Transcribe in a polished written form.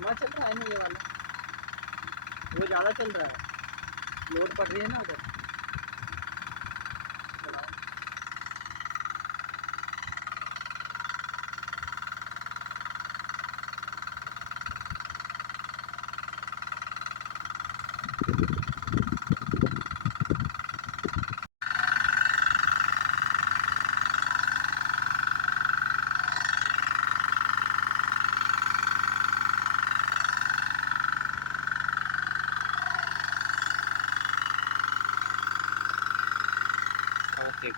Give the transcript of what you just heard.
धीमा चल रहा है ना ये वाला, वो ज़्यादा चल रहा है, लोड पड़ रही है ना उधर। चलाओ। हाँ ठीक।